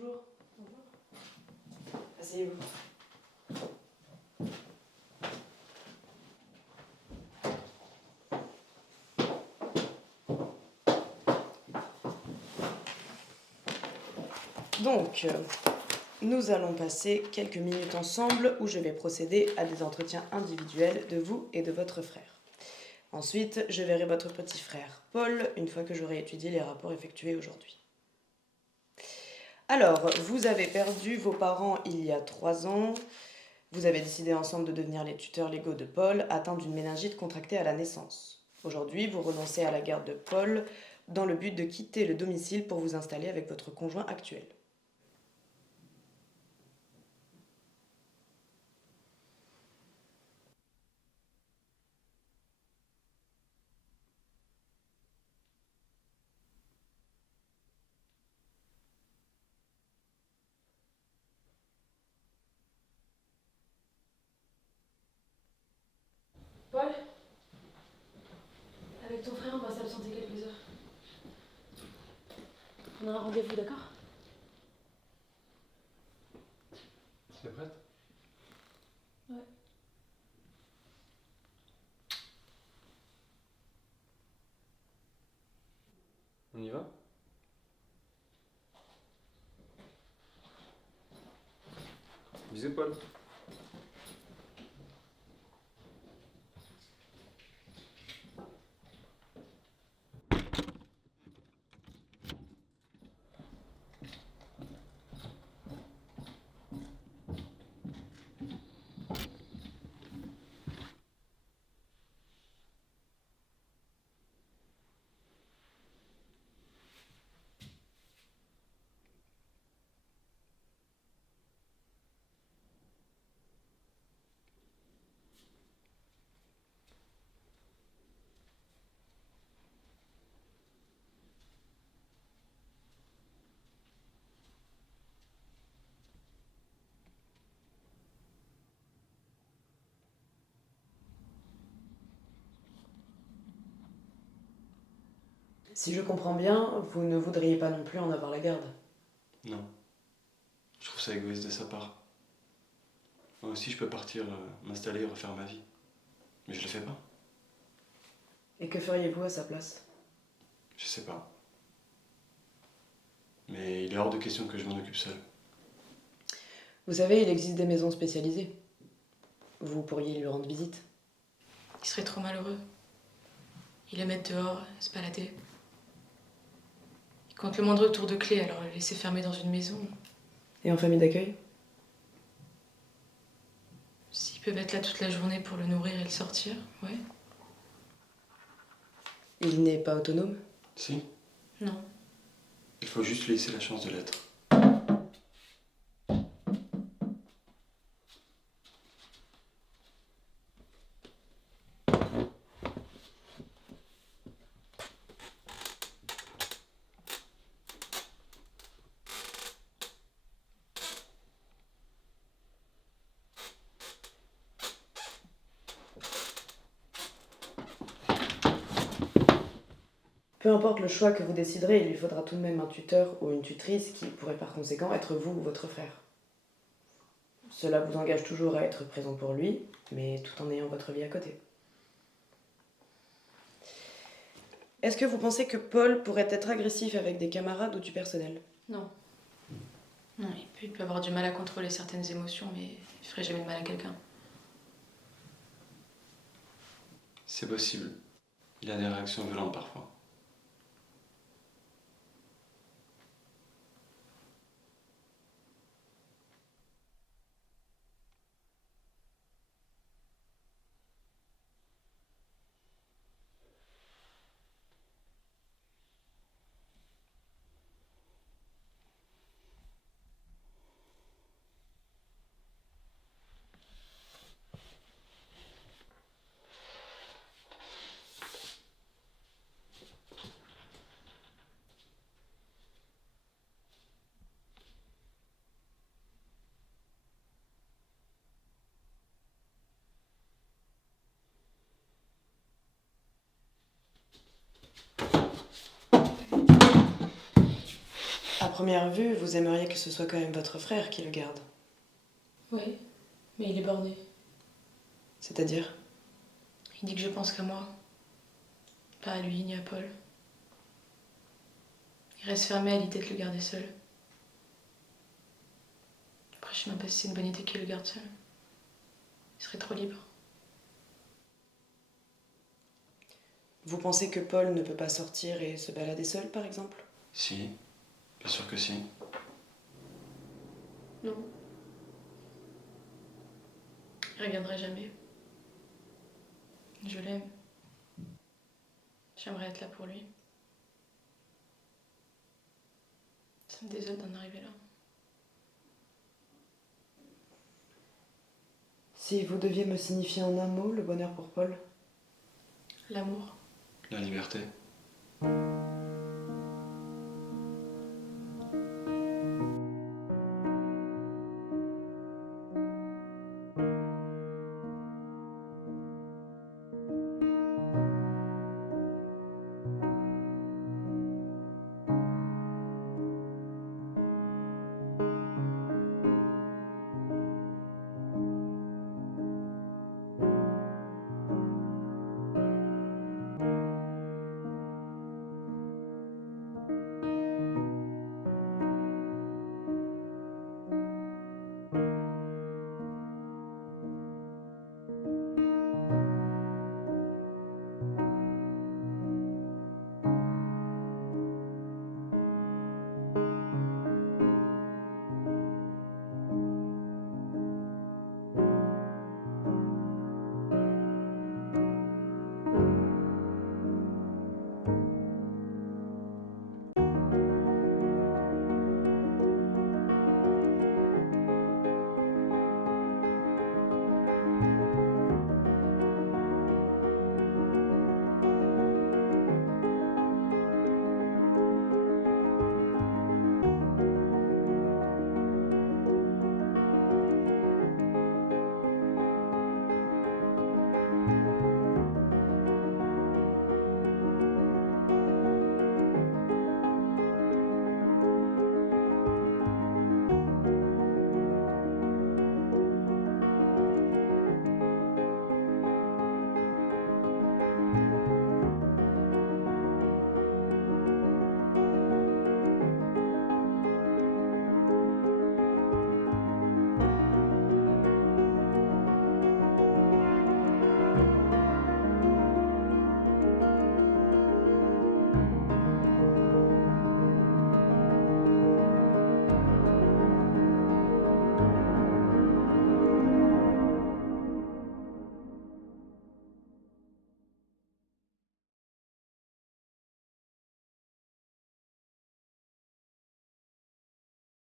Bonjour. Bonjour. Asseyez-vous. Donc, nous allons passer quelques minutes ensemble où je vais procéder à des entretiens individuels de vous et de votre frère. Ensuite, je verrai votre petit frère Paul une fois que j'aurai étudié les rapports effectués aujourd'hui. Alors, vous avez perdu vos parents il y a 3 ans. Vous avez décidé ensemble de devenir les tuteurs légaux de Paul, atteint d'une méningite contractée à la naissance. Aujourd'hui, vous renoncez à la garde de Paul dans le but de quitter le domicile pour vous installer avec votre conjoint actuel. Paul, avec ton frère, on va s'absenter quelques heures. On a un rendez-vous, d'accord? T'es prête? Ouais. On y va? Bisous, Paul. Si je comprends bien, vous ne voudriez pas non plus en avoir la garde. Non. Je trouve ça égoïste de sa part. Moi aussi, je peux partir, m'installer et refaire ma vie. Mais je le fais pas. Et que feriez-vous à sa place? Je sais pas. Mais il est hors de question que je m'en occupe seul. Vous savez, il existe des maisons spécialisées. Vous pourriez lui rendre visite. Il serait trop malheureux. Il aime être dehors, se balader. Il compte le moindre tour de clé, alors le laisser fermer dans une maison. Et en famille d'accueil? S'ils peuvent être là toute la journée pour le nourrir et le sortir, ouais. Il n'est pas autonome? Si. Non. Il faut juste lui laisser la chance de l'être. Peu importe le choix que vous déciderez, il lui faudra tout de même un tuteur ou une tutrice qui pourrait par conséquent être vous ou votre frère. Cela vous engage toujours à être présent pour lui, mais tout en ayant votre vie à côté. Est-ce que vous pensez que Paul pourrait être agressif avec des camarades ou du personnel? Non. Non, il peut avoir du mal à contrôler certaines émotions, mais il ferait jamais de mal à quelqu'un. C'est possible. Il a des réactions violentes parfois. première vue, vous aimeriez que ce soit quand même votre frère qui le garde. Oui, mais il est borné. C'est-à-dire? Il dit que je pense qu'à moi. Pas à lui ni à Paul. Il reste fermé à l'idée de le garder seul. Après, je sais même pas si c'est une bonne idée qu'il le garde seul. Il serait trop libre. Vous pensez que Paul ne peut pas sortir et se balader seul, par exemple? Si, bien sûr que si. Non. Il reviendra jamais. Je l'aime. J'aimerais être là pour lui. Ça me désole d'en arriver là. Si vous deviez me signifier en un mot le bonheur pour Paul? L'amour. La liberté.